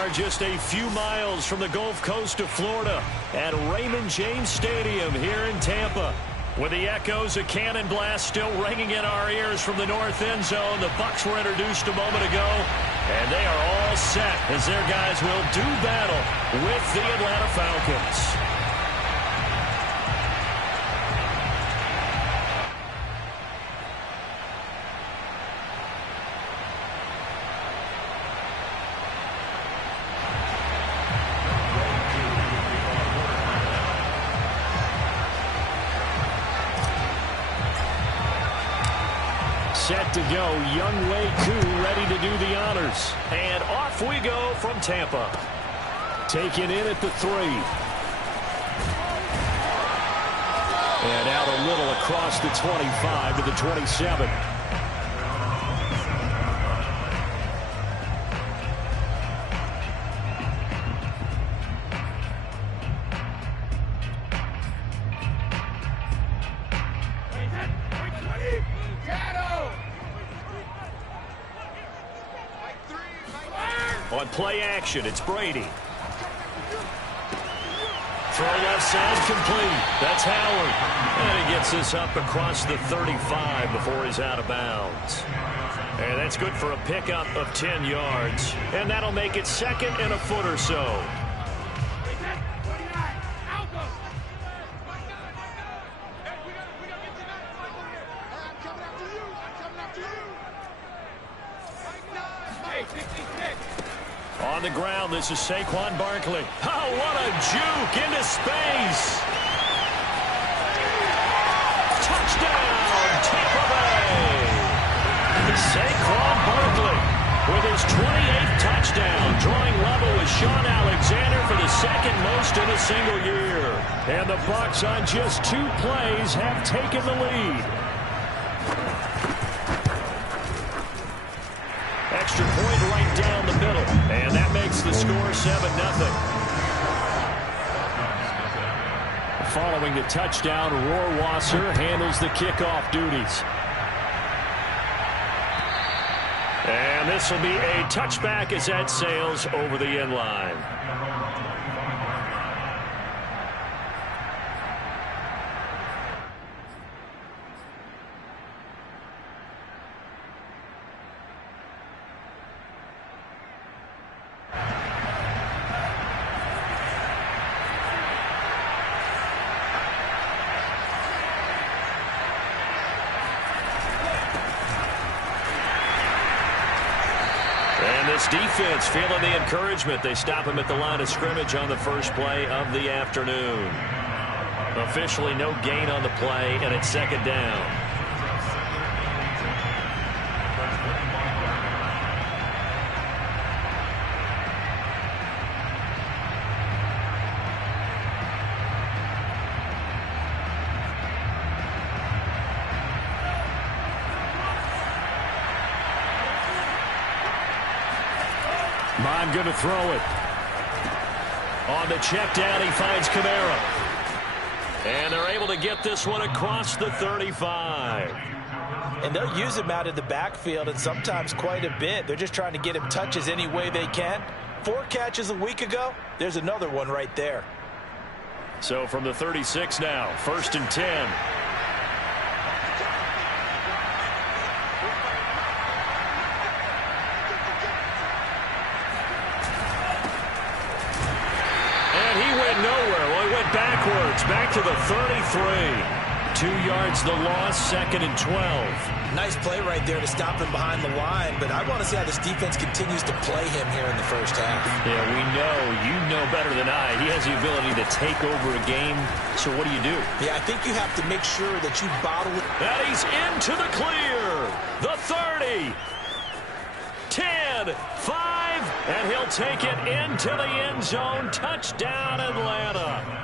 are just a few miles from the Gulf Coast of Florida at Raymond James Stadium here in Tampa. With the echoes of cannon blast still ringing in our ears from the north end zone, the Bucs were introduced a moment ago, and they are all set as their guys will do battle with the Atlanta Falcons. Set to go, Young Wei Koo ready to do the honors. And off we go from Tampa. Taken in at the 3. And out a little across the 25 to the 27. On play action, it's Brady. Throw left side complete. That's Howard. And he gets this up across the 35 before he's out of bounds. And that's good for a pickup of 10 yards. And that'll make it second and a foot or so. On the ground, this is Saquon Barkley. Oh, what a juke into space. Touchdown, Tampa Bay. Saquon Barkley with his 28th touchdown, drawing level with Sean Alexander for the second most in a single year. And the Bucs on just 2 plays have taken the lead. Extra point right down the middle, and that makes the score 7-0. Following the touchdown, Rohrwasser handles the kickoff duties. And this will be a touchback as that sails over the end line. Defense feeling the encouragement. They stop him at the line of scrimmage on the first play of the afternoon. Officially no gain on the play, and it's second down. Bond going to throw it. On the check down, he finds Kamara. And they're able to get this one across the 35. And they'll use him out in the backfield, and sometimes quite a bit. They're just trying to get him touches any way they can. 4 catches a week ago. There's another one right there. So from the 36 now, 1st and 10. Backwards, back to the 33. 2 yards the loss, 2nd and 12. Nice play right there to stop him behind the line, but I want to see how this defense continues to play him here in the first half. Yeah, we know, you know better than I. He has the ability to take over a game, so what do you do? Yeah, I think you have to make sure that you bottle it. And he's into the clear. The 30. 10, 5, and he'll take it into the end zone. Touchdown, Atlanta.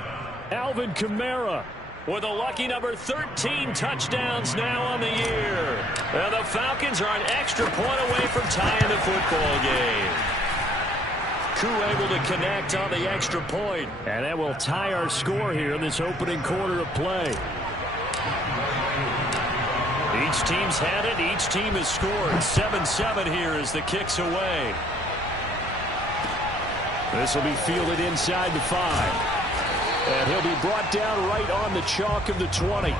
Alvin Kamara with a lucky number 13 touchdowns now on the year. And the Falcons are an extra point away from tying the football game. Koo able to connect on the extra point, and that will tie our score here in this opening quarter of play. Each team's had it. Each team has scored. 7-7 here as the kick's away. This will be fielded inside the 5. And he'll be brought down right on the chalk of the 20.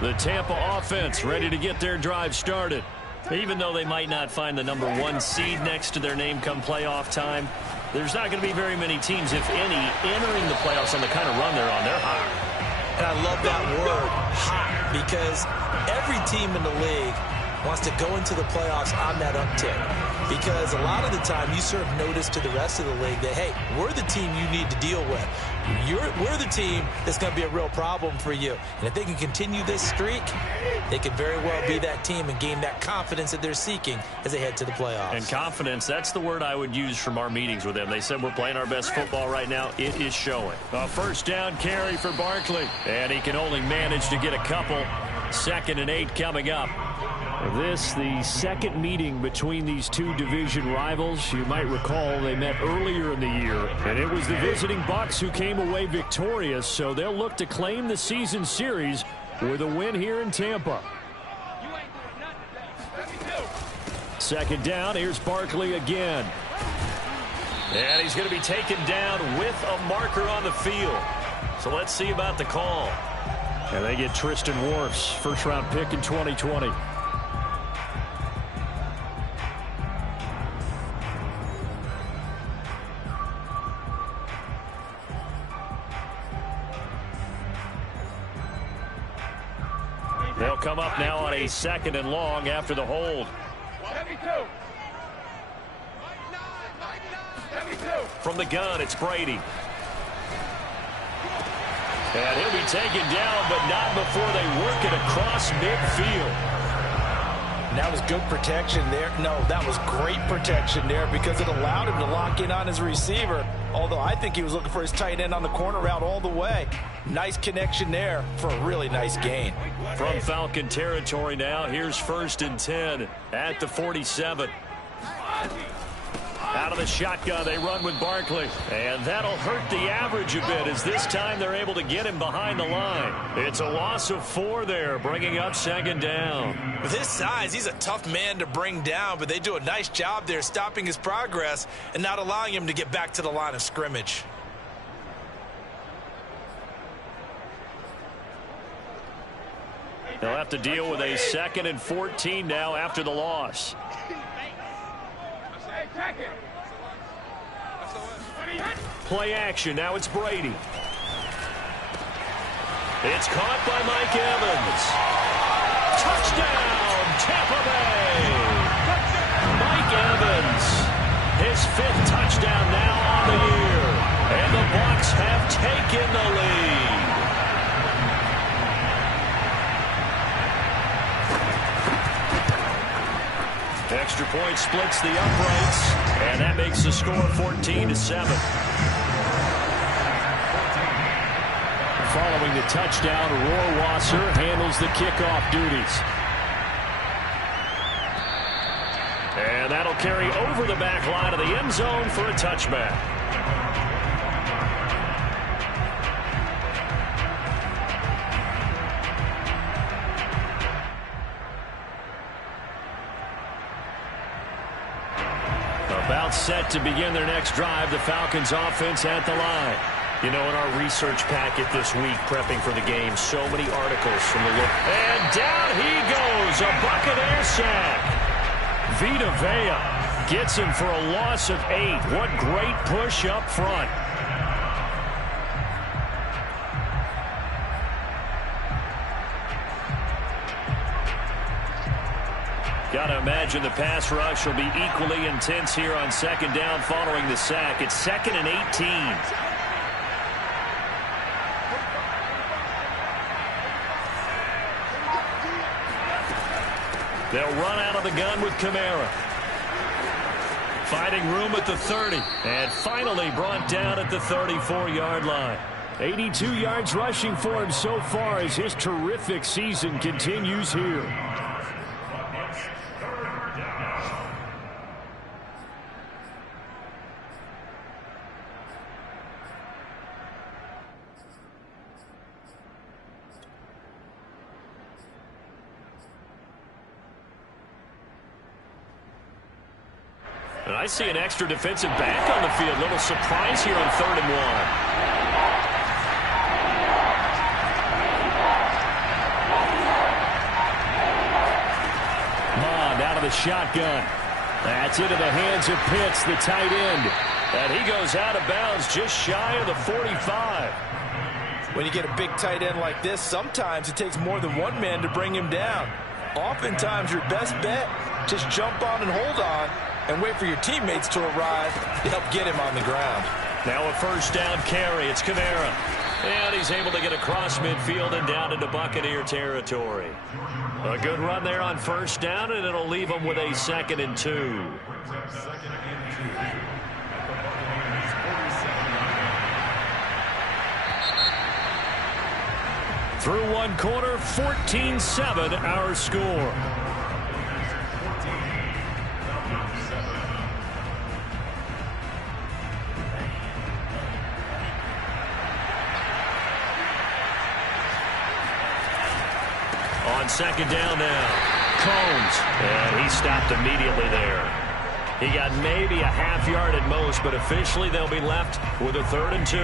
The Tampa offense ready to get their drive started. Even though they might not find the number 1 seed next to their name come playoff time, there's not going to be very many teams, if any, entering the playoffs on the kind of run they're on. They're hot. And I love that word, hot, because every team in the league wants to go into the playoffs on that uptick. Because a lot of the time you serve notice to the rest of the league that, hey, we're the team you need to deal with. We're the team that's going to be a real problem for you. And if they can continue this streak, they could very well be that team and gain that confidence that they're seeking as they head to the playoffs. And confidence, that's the word I would use from our meetings with them. They said we're playing our best football right now. It is showing. A first down carry for Barkley. And he can only manage to get a couple. 2nd and 8 coming up. This, the second meeting between these two division rivals. You might recall they met earlier in the year, and it was the visiting Bucs who came away victorious, so they'll look to claim the season series with a win here in Tampa. 2nd down, here's Barkley again. And he's going to be taken down with a marker on the field. So let's see about the call. And they get Tristan Wirfs, first-round pick in 2020. They'll come up now on a 2nd and long after the hold. From the gun, it's Brady. And he'll be taken down, but not before they work it across midfield. And that was good protection there. No, that was great protection there because it allowed him to lock in on his receiver. Although I think he was looking for his tight end on the corner route all the way. Nice connection there for a really nice gain. From Falcon territory now, here's 1st and 10 at the 47. Out of the shotgun, they run with Barkley. And that'll hurt the average a bit as this time they're able to get him behind the line. It's a loss of 4 there, bringing up 2nd down. With his size, he's a tough man to bring down, but they do a nice job there stopping his progress and not allowing him to get back to the line of scrimmage. They'll have to deal with a 2nd and 14 now after the loss. Play action. Now it's Brady. It's caught by Mike Evans. Touchdown, Tampa Bay. Mike Evans, his 5th touchdown now on the year. And the Bucs have taken the lead. Extra point splits the uprights, and that makes the score 14-7. Following the touchdown, Rohrwasser handles the kickoff duties. And that'll carry over the back line of the end zone for a touchback. About set to begin their next drive, the Falcons offense at the line. You know, in our research packet this week, prepping for the game, so many articles from the look. And down he goes, a Buccaneer sack. Vita Vea gets him for a loss of 8. What great push up front. Got to imagine the pass rush will be equally intense here on 2nd down following the sack. It's 2nd and 18. They'll run out of the gun with Kamara. Finding room at the 30. And finally brought down at the 34-yard line. 82 yards rushing for him so far as his terrific season continues here. I see an extra defensive back on the field. Little surprise here on 3rd and 1. Mond out of the shotgun. That's into the hands of Pitts, the tight end. And he goes out of bounds just shy of the 45. When you get a big tight end like this, sometimes it takes more than one man to bring him down. Oftentimes, your best bet, just jump on and hold on and wait for your teammates to arrive to help get him on the ground. Now a 1st down carry. It's Kamara. And he's able to get across midfield and down into Buccaneer territory. A good run there on 1st down, and it'll leave him with a 2nd and 2. Through 1 quarter, 14-7 our score. On 2nd down now, Combs, and he stopped immediately there. He got maybe a half yard at most, but officially they'll be left with a 3rd and 2.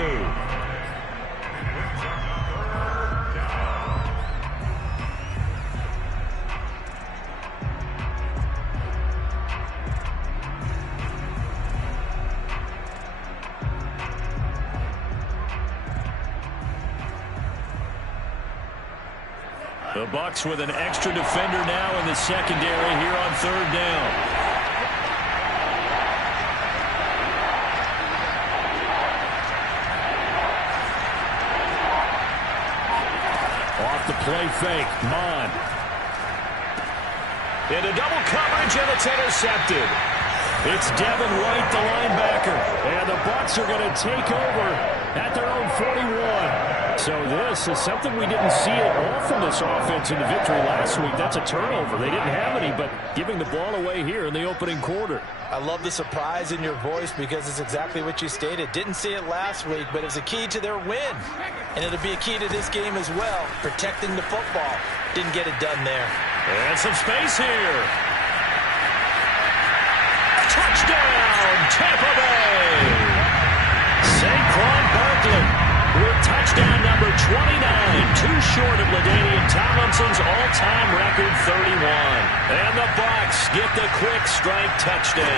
The Bucs with an extra defender now in the secondary here on 3rd down. Off the play fake, Mond. Into double coverage, and it's intercepted. It's Devin White, the linebacker, and the Bucs are going to take over at their own 41. So this is something we didn't see at all from this offense in the victory last week. That's a turnover. They didn't have any, but giving the ball away here in the opening quarter. I love the surprise in your voice because it's exactly what you stated. Didn't see it last week, but it's a key to their win. And it'll be a key to this game as well, protecting the football. Didn't get it done there. And some space here. Touchdown, Tampa Bay! Saquon Barkley with touchdown number 29, too short of LaDainian Tomlinson's all-time record 31. And the Bucs get the quick strike touchdown.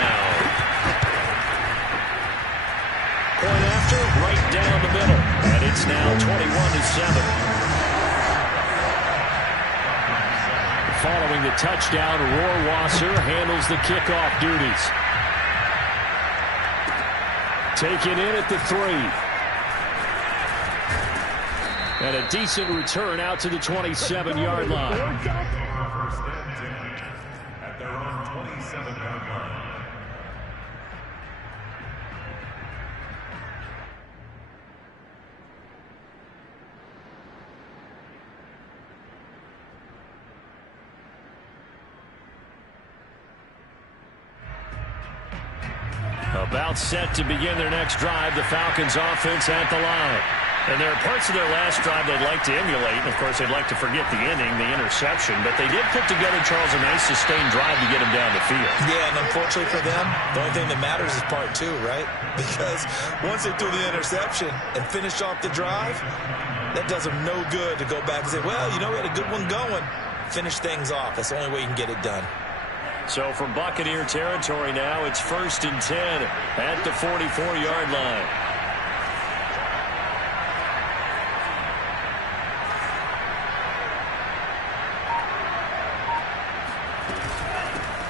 Point after, right down the middle. And it's now 21-7. Following the touchdown, Rohrwasser handles the kickoff duties. Taken in at the 3. And a decent return out to the 27-yard line. At their own 27-yard line. About set to begin their next drive, the Falcons offense at the line. And there are parts of their last drive they'd like to emulate. And, of course, they'd like to forget the inning, the interception. But they did put together, Charles, a nice sustained drive to get them down the field. Yeah, and unfortunately for them, the only thing that matters is part 2, right? Because once they threw the interception and finished off the drive, that does them no good to go back and say, well, you know, we had a good one going. Finish things off. That's the only way you can get it done. So from Buccaneer territory now, it's 1st and 10 at the 44-yard line.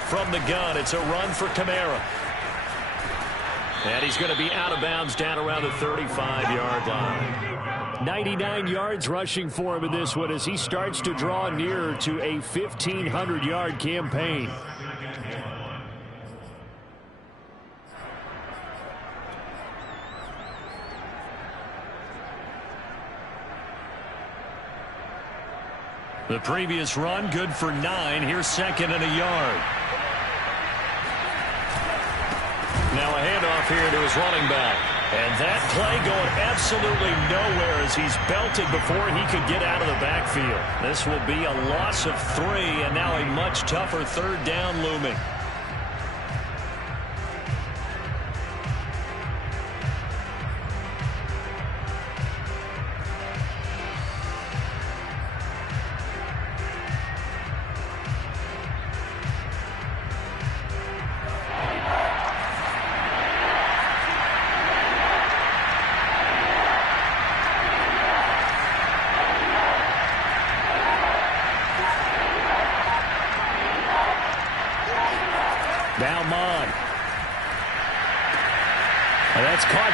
From the gun, it's a run for Kamara. And he's going to be out of bounds down around the 35-yard line. 99 yards rushing for him in this one as he starts to draw nearer to a 1,500-yard campaign. The previous run, good for 9. Here's 2nd and a yard. Now a handoff here to his running back. And that play going absolutely nowhere as he's belted before he could get out of the backfield. This will be a loss of 3, and now a much tougher 3rd down looming.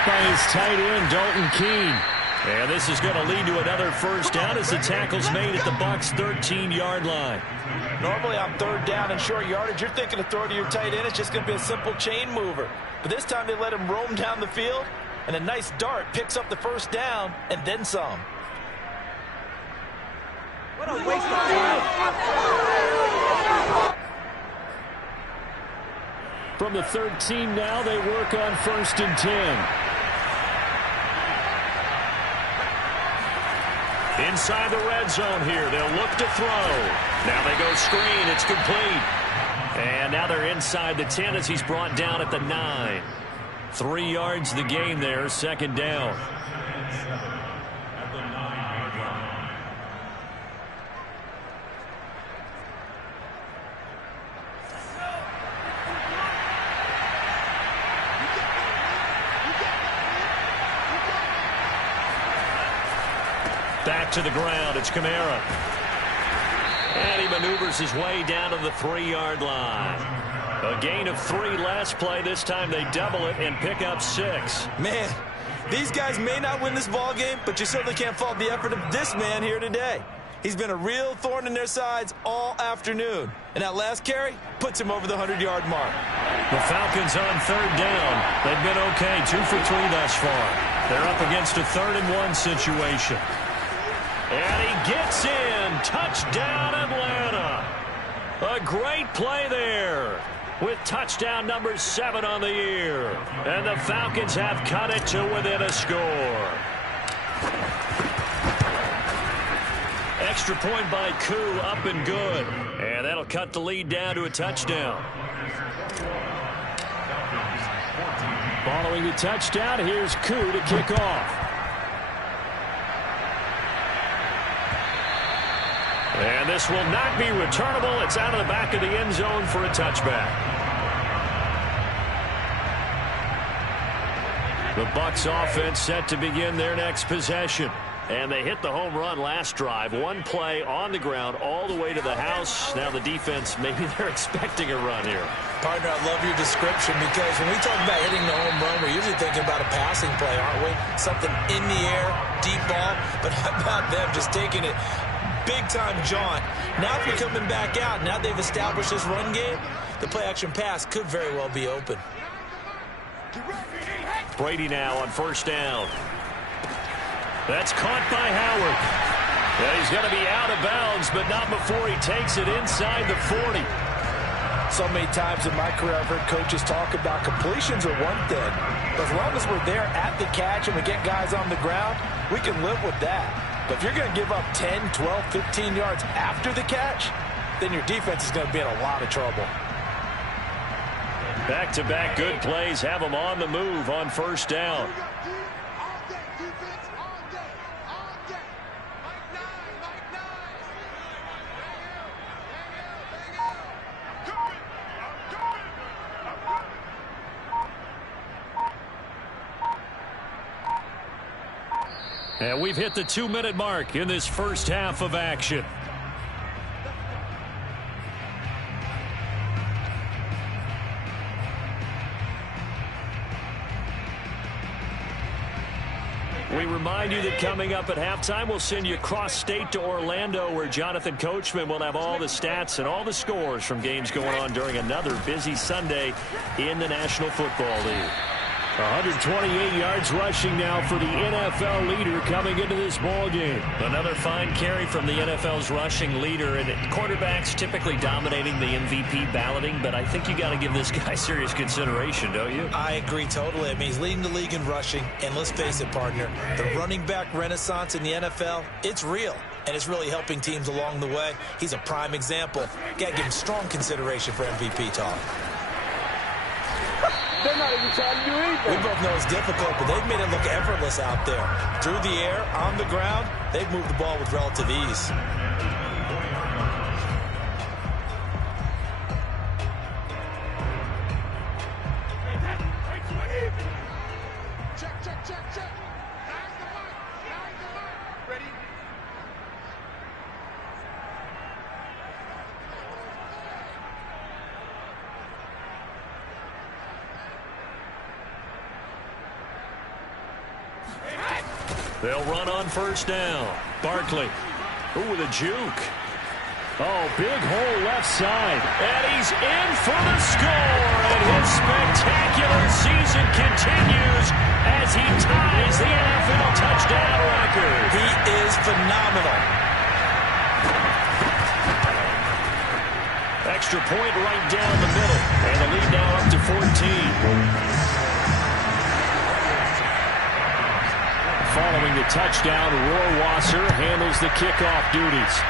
up by his tight end, Dalton Keene. And this is going to lead to another first down as the tackle's made at the Bucs' 13-yard line. Normally on third down and short yardage, you're thinking to throw to your tight end. It's just going to be a simple chain mover. But this time they let him roam down the field, and a nice dart picks up the first down and then some. What a waste of time. From the 13 now, they work on 1st and 10. Inside the red zone here, they'll look to throw. Now they go screen, it's complete. And now they're inside the 10 as he's brought down at the 9. 3 yards the gain there, 2nd down. Back to the ground, it's Kamara. And he maneuvers his way down to the 3-yard line. A gain of 3 last play. This time they double it and pick up 6. Man, these guys may not win this ball game, but you certainly can't fault the effort of this man here today. He's been a real thorn in their sides all afternoon. And that last carry puts him over the 100-yard mark. The Falcons on 3rd down. They've been okay, 2 for 3 thus far. They're up against a 3rd-and-1 situation. And he gets in. Touchdown, Atlanta. A great play there with touchdown number 7 on the year. And the Falcons have cut it to within a score. Extra point by Koo, up and good. And that'll cut the lead down to a touchdown. Following the touchdown, here's Koo to kick off. And this will not be returnable. It's out of the back of the end zone for a touchback. The Bucs offense set to begin their next possession. And they hit the home run last drive. 1 play on the ground all the way to the house. Now the defense, maybe they're expecting a run here. Partner, I love your description because when we talk about hitting the home run, we're usually thinking about a passing play, aren't we? Something in the air, deep ball. But how about them just taking it big-time jaunt? Now if you're coming back out, now they've established this run game, the play-action pass could very well be open. Brady now on 1st down. That's caught by Howard. Yeah, he's going to be out of bounds, but not before he takes it inside the 40. So many times in my career I've heard coaches talk about completions are one thing. But as long as we're there at the catch and we get guys on the ground, we can live with that. But if you're going to give up 10, 12, 15 yards after the catch, then your defense is going to be in a lot of trouble. Back-to-back good plays have them on the move on 1st down. And we've hit the 2-minute mark in this first half of action. We remind you that coming up at halftime, we'll send you cross-state to Orlando, where Jonathan Coachman will have all the stats and all the scores from games going on during another busy Sunday in the National Football League. 128 yards rushing now for the NFL leader coming into this ball game. Another fine carry from the NFL's rushing leader, and quarterbacks typically dominating the MVP balloting, but I think you got to give this guy serious consideration, don't you? I agree totally. I mean, he's leading the league in rushing, and let's face it, partner, the running back renaissance in the NFL, it's real, and it's really helping teams along the way. He's a prime example. Got to give him strong consideration for MVP talk. They're not even trying to do anything. We both know it's difficult, but they've made it look effortless out there. Through the air, on the ground, they've moved the ball with relative ease. Check. Ready? They'll run on first down. Barkley. Ooh, with a juke. Oh, big hole left side. And he's in for the score. And his spectacular season continues as he ties the NFL touchdown record. He is phenomenal. Extra point right down the middle. And the lead now up to 14. Following the touchdown, Rohrwasser handles the kickoff duties.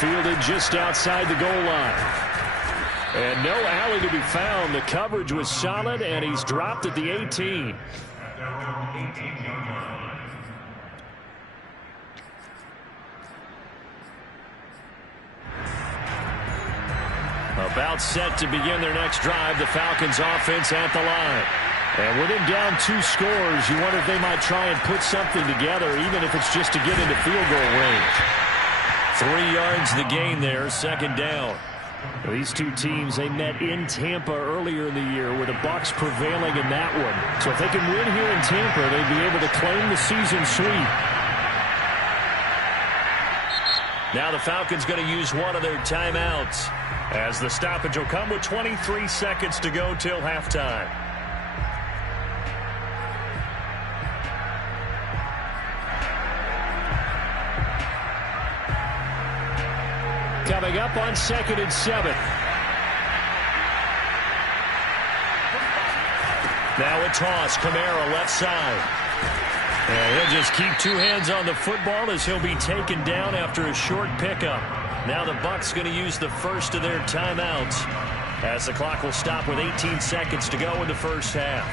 Fielded just outside the goal line. And no alley to be found. The coverage was solid, and he's dropped at the 18. About set to begin their next drive, the Falcons offense at the line. And with him down 2 scores, you wonder if they might try and put something together, even if it's just to get into field goal range. 3 yards the gain there, second down. These two teams, they met in Tampa earlier in the year with the Bucs prevailing in that one. So if they can win here in Tampa, they'd be able to claim the season sweep. Now the Falcons going to use one of their timeouts, as the stoppage will come with 23 seconds to go till halftime. Coming up on 2nd and 7. Now a toss. Kamara left side. And he'll just keep 2 hands on the football as he'll be taken down after a short pickup. Now the Bucs going to use the first of their timeouts as the clock will stop with 18 seconds to go in the first half.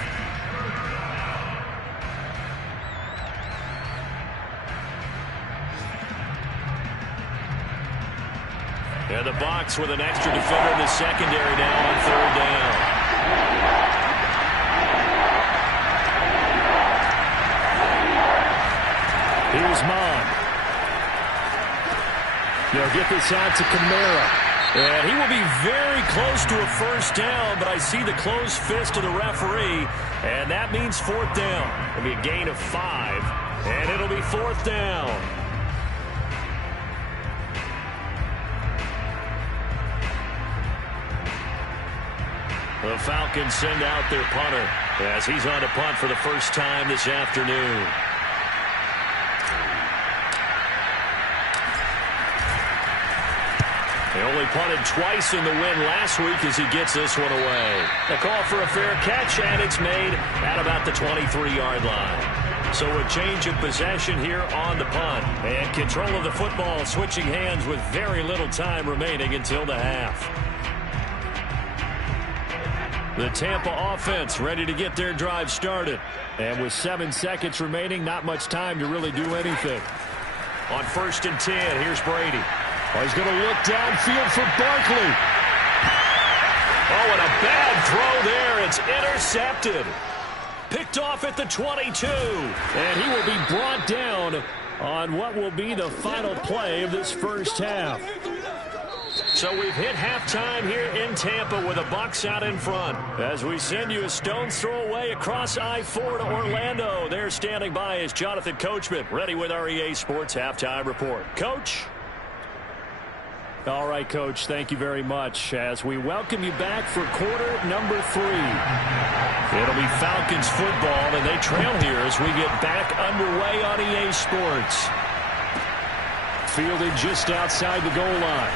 And the Bucs with an extra defender in the secondary now on 3rd down. Here's Mon. They'll get this out to Kamara. And he will be very close to a first down, but I see the closed fist of the referee, and that means 4th down. It'll be a gain of 5, and it'll be 4th down. The Falcons send out their punter as he's on to punt for the first time this afternoon. He only punted twice in the win last week as he gets this one away. A call for a fair catch, and it's made at about the 23-yard line. So a change of possession here on the punt. And control of the football switching hands with very little time remaining until the half. The Tampa offense ready to get their drive started. And with 7 seconds remaining, not much time to really do anything. On 1st and 10, here's Brady. Oh, he's going to look downfield for Barkley. Oh, and a bad throw there. It's intercepted. Picked off at the 22. And he will be brought down on what will be the final play of this first half. So we've hit halftime here in Tampa with the Bucs out in front. As we send you a stone's throw away across I-4 to Orlando. There standing by is Jonathan Coachman, ready with our EA Sports Halftime Report. Coach? All right, Coach, thank you very much as we welcome you back for quarter number 3. It'll be Falcons football, and they trail here as we get back underway on EA Sports. Fielded just outside the goal line.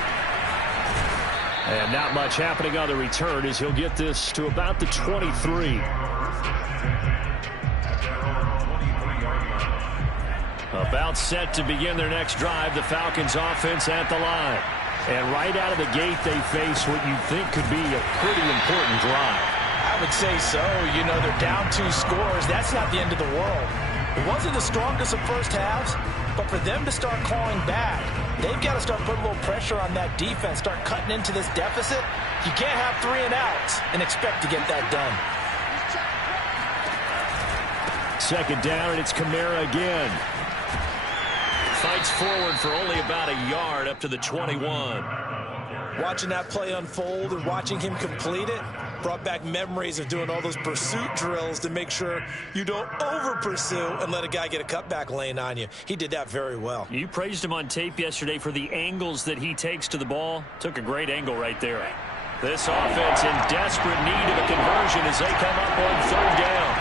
And not much happening on the return as he'll get this to about the 23. About set to begin their next drive, the Falcons offense at the line. And right out of the gate, they face what you think could be a pretty important drive. I would say so. You know, they're down 2 scores. That's not the end of the world. It wasn't the strongest of first halves, but for them to start clawing back, they've got to start putting a little pressure on that defense, start cutting into this deficit. You can't have 3 and outs and expect to get that done. 2nd down, and it's Kamara again. Fights forward for only about a yard up to the 21. Watching that play unfold and watching him complete it, Brought back memories of doing all those pursuit drills to make sure you don't over-pursue and let a guy get a cutback lane on you. He did that very well. You praised him on tape yesterday for the angles that he takes to the ball. Took a great angle right there. This offense in desperate need of a conversion as they come up on third down.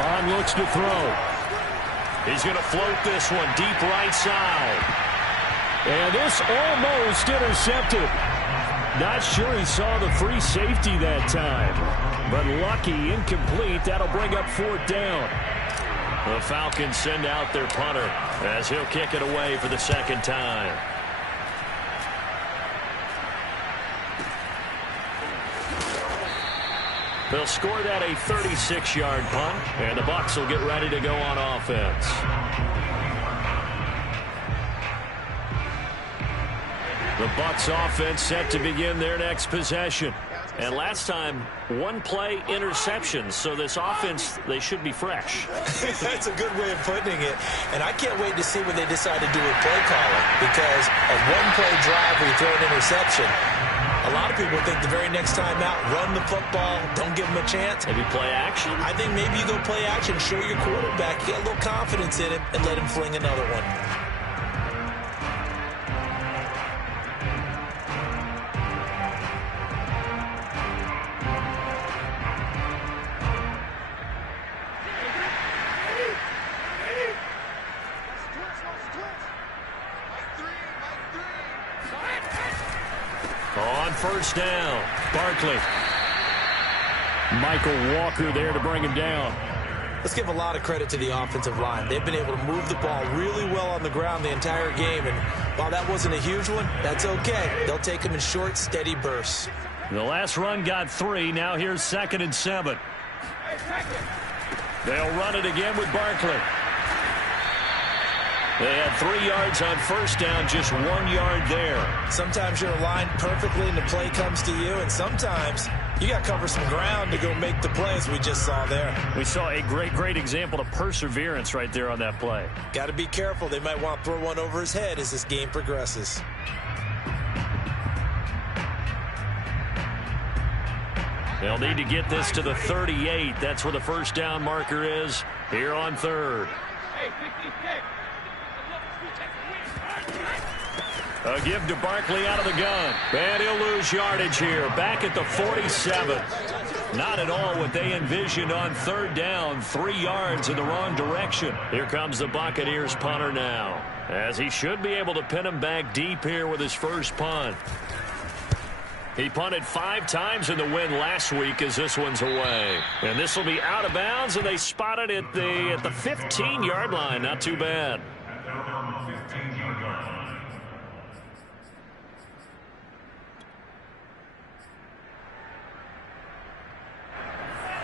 Mon looks to throw. He's going to float this one deep right side. And this almost intercepted. Not sure he saw the free safety that time. But lucky, incomplete. That'll bring up fourth down. The Falcons send out their punter as he'll kick it away for the second time. They'll score that a 36-yard punt, and the Bucs will get ready to go on offense. The Bucs offense set to begin their next possession. And last time, one-play interception. So this offense, they should be fresh. That's a good way of putting it. And I can't wait to see what they decide to do with play calling. Because a one-play drive where you throw an interception, a lot of people think the very next time out, run the football, don't give them a chance. Maybe play action? I think maybe you go play action, show your quarterback, get a little confidence in him, and let him fling another one. On first down, Barkley. Michael Walker there to bring him down. Let's give a lot of credit to the offensive line. They've been able to move the ball really well on the ground the entire game. And while that wasn't a huge one, that's okay. They'll take them in short, steady bursts. The last run got 3. Now here's 2nd and 7. They'll run it again with Barkley. They had 3 yards on first down, just 1 yard there. Sometimes you're aligned perfectly and the play comes to you, and sometimes you got to cover some ground to go make the play, as we just saw there. We saw a great example of perseverance right there on that play. Got to be careful. They might want to throw one over his head as this game progresses. They'll need to get this to the 38. That's where the first down marker is here on third. A give to Barkley out of the gun. And he'll lose yardage here. Back at the 47. Not at all what they envisioned on third down. 3 yards in the wrong direction. Here comes the Buccaneers punter now, as he should be able to pin him back deep here with his first punt. He punted 5 times in the win last week as this one's away. And this will be out of bounds, and they spot it at the 15-yard line. Not too bad.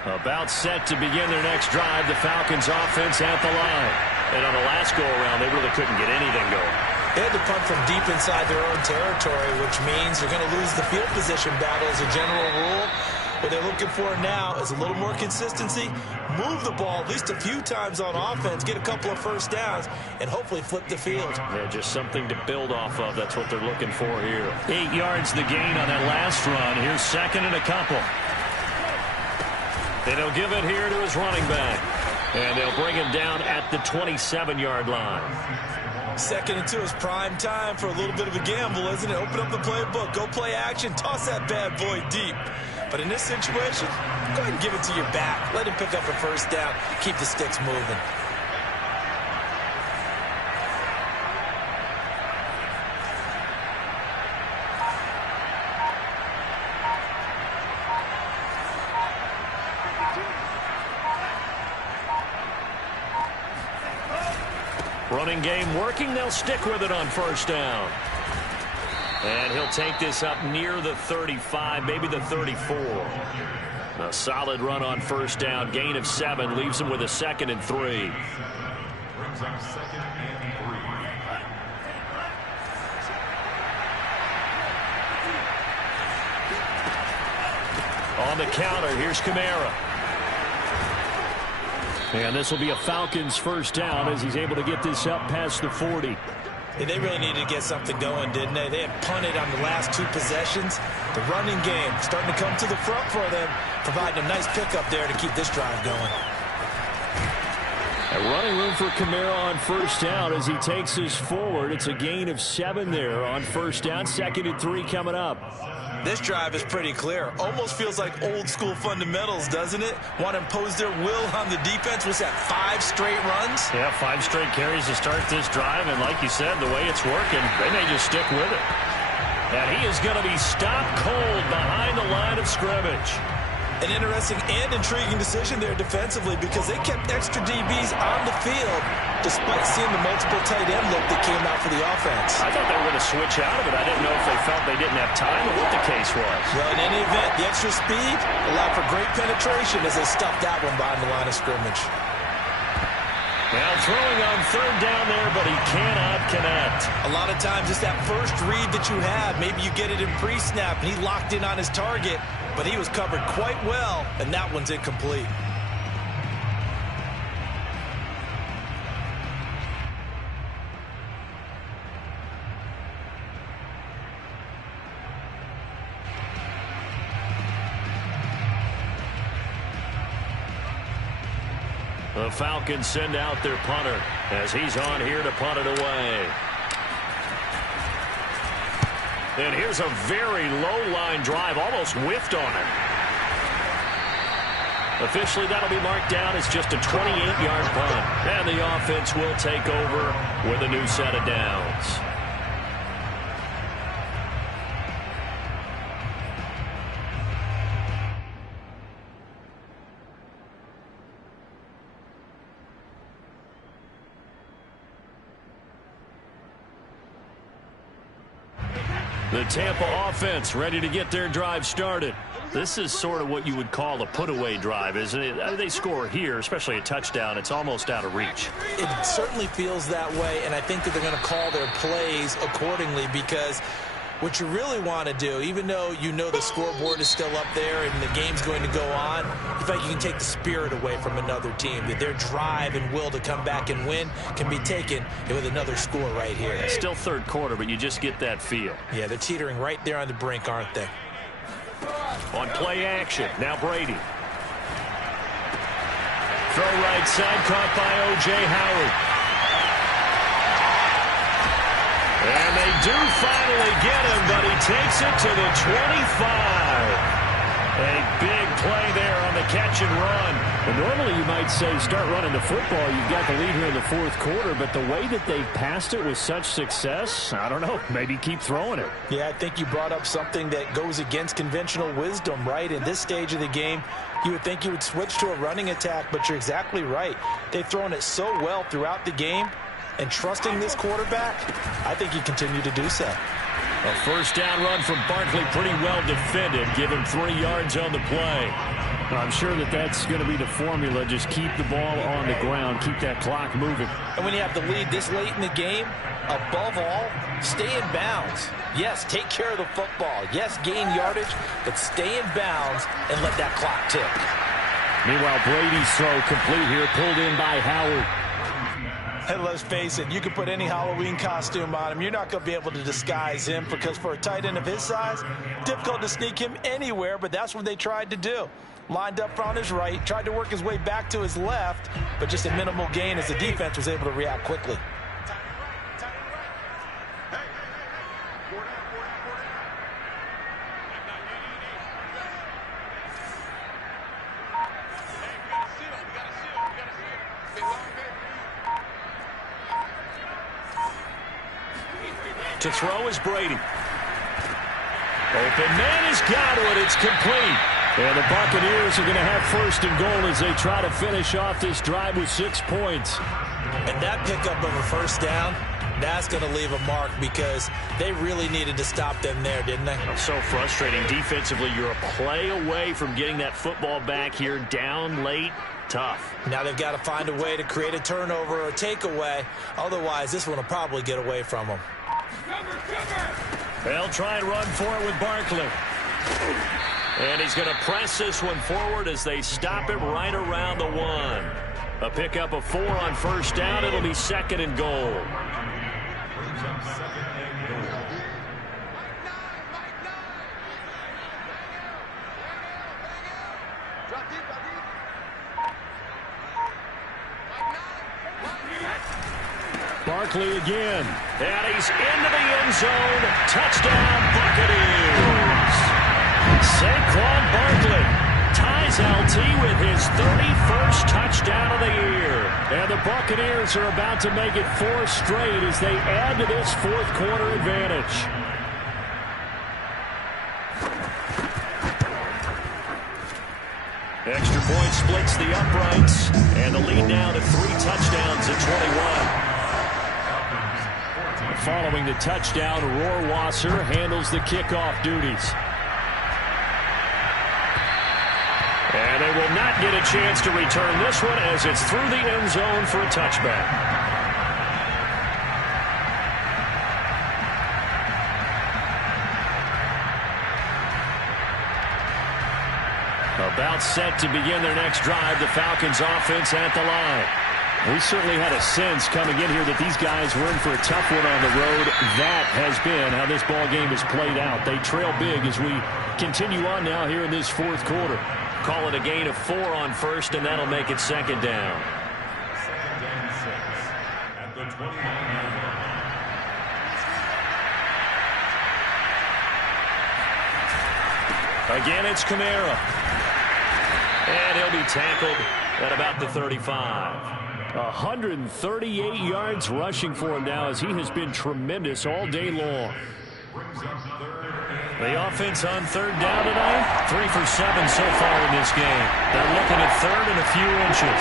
About set to begin their next drive, the Falcons offense at the line. And on the last go-around, they really couldn't get anything going. They had to punt from deep inside their own territory, which means they're going to lose the field position battle as a general rule. What they're looking for now is a little more consistency, move the ball at least a few times on offense, get a couple of first downs, and hopefully flip the field. Yeah, just something to build off of. That's what they're looking for here. 8 yards the gain on that last run. Here's 2nd and a couple. And he'll give it here to his running back. And they'll bring him down at the 27-yard line. 2nd and 2 is prime time for a little bit of a gamble, isn't it? Open up the playbook, go play action, toss that bad boy deep. But in this situation, go ahead and give it to your back. Let him pick up a first down, keep the sticks moving. Running game working. They'll stick with it on first down. And he'll take this up near the 35, maybe the 34. A solid run on first down. Gain of 7 leaves him with a 2nd and 3. Brings up 2nd and 3. On the counter, here's Kamara. And this will be a Falcons first down as he's able to get this up past the 40. Yeah, they really needed to get something going, didn't they? They had punted on the last 2 possessions. The running game starting to come to the front for them, providing a nice pickup there to keep this drive going. A running room for Kamara on first down as he takes us forward. It's a gain of 7 there on first down. 2nd and 3 coming up. This drive is pretty clear. Almost feels like old school fundamentals, doesn't it? Want to impose their will on the defense. Was that 5 straight runs? Yeah, 5 straight carries to start this drive. And like you said, the way it's working, they may just stick with it. And he is going to be stopped cold behind the line of scrimmage. An interesting and intriguing decision there defensively because they kept extra DBs on the field despite seeing the multiple tight end look that came out for the offense. I thought they were going to switch out of it. I didn't know if they felt they didn't have time or what the case was. Well, in any event, the extra speed allowed for great penetration as they stuffed that one behind the line of scrimmage. Now throwing on 3rd down there, but he cannot connect. A lot of times it's that first read that you have. Maybe you get it in pre-snap, and he locked in on his target, but he was covered quite well, and that one's incomplete. The Falcons send out their punter as he's on here to punt it away. And here's a very low-line drive, almost whiffed on it. Officially, that'll be marked down as just a 28-yard punt. And the offense will take over with a new set of downs. The Tampa offense ready to get their drive started. This is sort of what you would call a put-away drive, isn't it? They score here, especially a touchdown. It's almost out of reach. It certainly feels that way, and I think that they're going to call their plays accordingly because what you really want to do, even though you know the scoreboard is still up there and the game's going to go on, in fact, you can take the spirit away from another team. That their drive and will to come back and win can be taken with another score right here. It's still 3rd quarter, but you just get that feel. Yeah, they're teetering right there on the brink, aren't they? On play action, now Brady. Throw right side, caught by O.J. Howard. And they do finally get him, but he takes it to the 25. A big play there on the catch and run. And normally you might say start running the football. You've got the lead here in the 4th quarter, but the way that they've passed it with such success, I don't know, maybe keep throwing it. Yeah, I think you brought up something that goes against conventional wisdom, right? In this stage of the game, you would think you would switch to a running attack, but you're exactly right. They've thrown it so well throughout the game. And trusting this quarterback, I think he continued to do so. A first down run from Barkley, pretty well defended. Give him 3 yards on the play. I'm sure that that's going to be the formula. Just keep the ball on the ground. Keep that clock moving. And when you have the lead this late in the game, above all, stay in bounds. Yes, take care of the football. Yes, gain yardage, but stay in bounds and let that clock tick. Meanwhile, Brady's throw complete here, pulled in by Howard. And let's face it, you can put any Halloween costume on him. You're not going to be able to disguise him because for a tight end of his size, difficult to sneak him anywhere, but that's what they tried to do. Lined up on his right, tried to work his way back to his left, but just a minimal gain as the defense was able to react quickly. To throw is Brady. Open man has got it. It's complete. And the Buccaneers are going to have 1st and goal as they try to finish off this drive with 6 points. And that pickup of a first down, that's going to leave a mark because they really needed to stop them there, didn't they? So frustrating. Defensively, you're a play away from getting that football back here down late. Tough. Now they've got to find a way to create a turnover or a takeaway. Otherwise, this one will probably get away from them. They'll try and run for it with Barkley. And he's going to press this one forward as they stop it right around the 1. A pickup of 4 on first down. It'll be 2nd and goal. Barkley again. And he's into the end zone. Touchdown, Buccaneers. Saquon Barkley ties LT with his 31st touchdown of the year. And the Buccaneers are about to make it 4 straight as they add to this fourth quarter advantage. Extra point splits the uprights, and the lead now to 3 touchdowns at 21. Following the touchdown, Rohrwasser handles the kickoff duties. And they will not get a chance to return this one as it's through the end zone for a touchback. About set to begin their next drive, the Falcons offense at the line. We certainly had a sense coming in here that these guys were in for a tough one on the road. That has been how this ball game has played out. They trail big as we continue on now here in this fourth quarter. Call it a gain of 4 on first, and that'll make it second down. Second and 6 at the 29-yard line. Again, it's Kamara. And he'll be tackled at about the 35. 138 yards rushing for him now as he has been tremendous all day long. The offense on third down tonight, 3 for 7 so far in this game. They're looking at third and a few inches.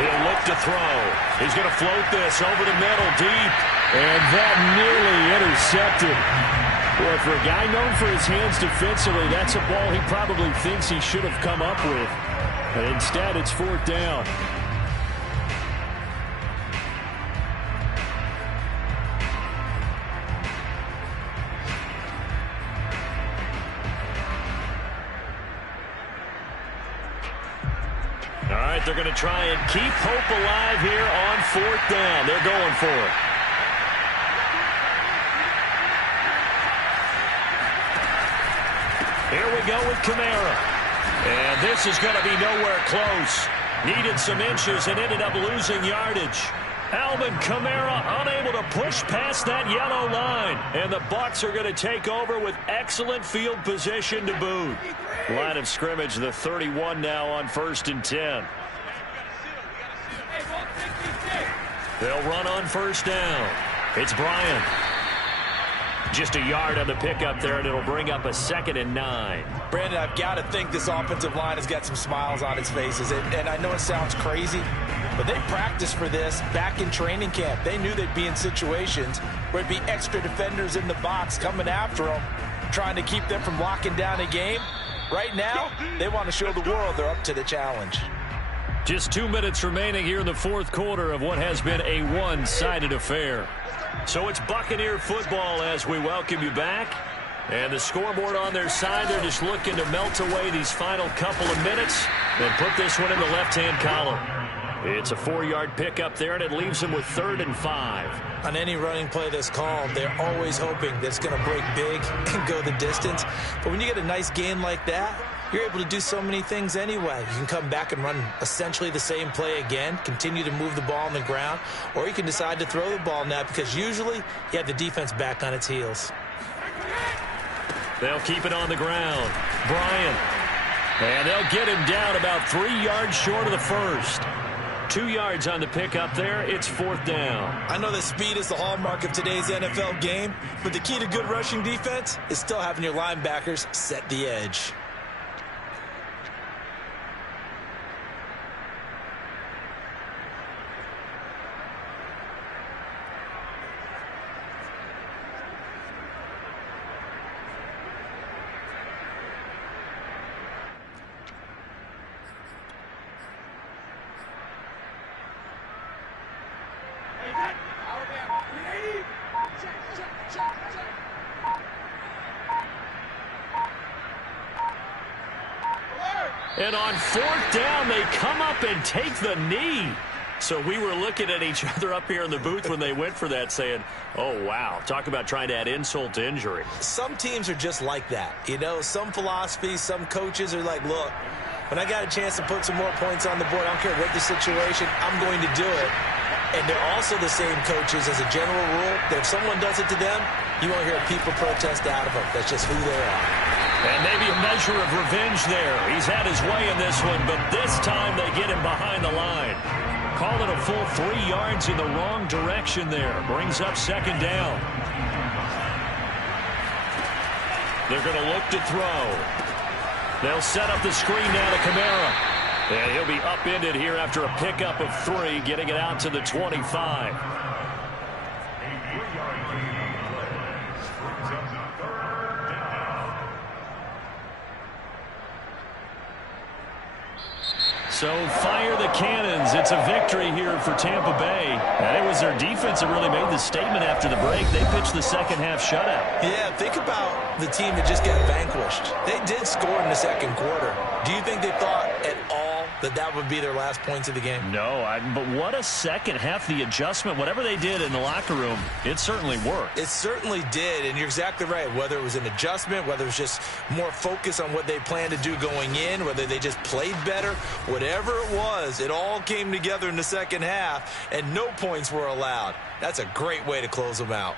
He'll look to throw. He's going to float this over the middle deep. And that nearly intercepted. Boy, for a guy known for his hands defensively, that's a ball he probably thinks he should have come up with. But instead, it's fourth down. All right, they're going to try and keep hope alive here on fourth down. They're going for it. Here we go with Kamara. And this is going to be nowhere close. Needed some inches and ended up losing yardage. Alvin Kamara unable to push past that yellow line. And the Bucs are going to take over with excellent field position to boot. Line of scrimmage, the 31 now on 1st and 10. They'll run on first down. It's Bryant. Just a yard on the pickup there, and it'll bring up a 2nd and 9. Brandon, I've got to think this offensive line has got some smiles on its faces. And I know it sounds crazy, but they practiced for this back in training camp. They knew they'd be in situations where it'd be extra defenders in the box coming after them, trying to keep them from locking down a game. Right now, they want to show the world they're up to the challenge. Just 2 minutes remaining here in the fourth quarter of what has been a one-sided affair. So it's Buccaneer football as we welcome you back. And the scoreboard on their side, they're just looking to melt away these final couple of minutes and put this one in the left-hand column. It's a 4-yard pickup there, and it leaves them with 3rd and 5. On any running play that's called, they're always hoping that it's going to break big and go the distance. But when you get a nice gain like that, you're able to do so many things anyway. You can come back and run essentially the same play again, continue to move the ball on the ground, or you can decide to throw the ball now because usually you have the defense back on its heels. They'll keep it on the ground. Bryant. And they'll get him down about 3 yards short of the first. 2 yards on the pickup there. It's 4th down. I know that speed is the hallmark of today's NFL game, but the key to good rushing defense is still having your linebackers set the edge. And on 4th down, they come up and take the knee. So we were looking at each other up here in the booth when they went for that saying, oh, wow, talk about trying to add insult to injury. Some teams are just like that. You know, some philosophies, some coaches are like, look, when I got a chance to put some more points on the board, I don't care what the situation, I'm going to do it. And they're also the same coaches as a general rule that if someone does it to them, you won't hear people protest out of them. That's just who they are. And maybe a measure of revenge there. He's had his way in this one, but this time they get him behind the line. Call it a full 3 yards in the wrong direction there. Brings up second down. They're going to look to throw. They'll set up the screen now to Kamara. And he'll be upended here after a pickup of 3, getting it out to the 25. So fire the cannons. It's a victory here for Tampa Bay. And it was their defense that really made the statement after the break. They pitched the second half shutout. Yeah, think about the team that just got vanquished. They did score in the second quarter. Do you think they thought at all that that would be their last points of the game? No, but what a second half. The adjustment, whatever they did in the locker room, it certainly worked. It certainly did, and you're exactly right. Whether it was an adjustment, whether it was just more focus on what they planned to do going in, whether they just played better, whatever it was, it all came together in the second half, and no points were allowed. That's a great way to close them out.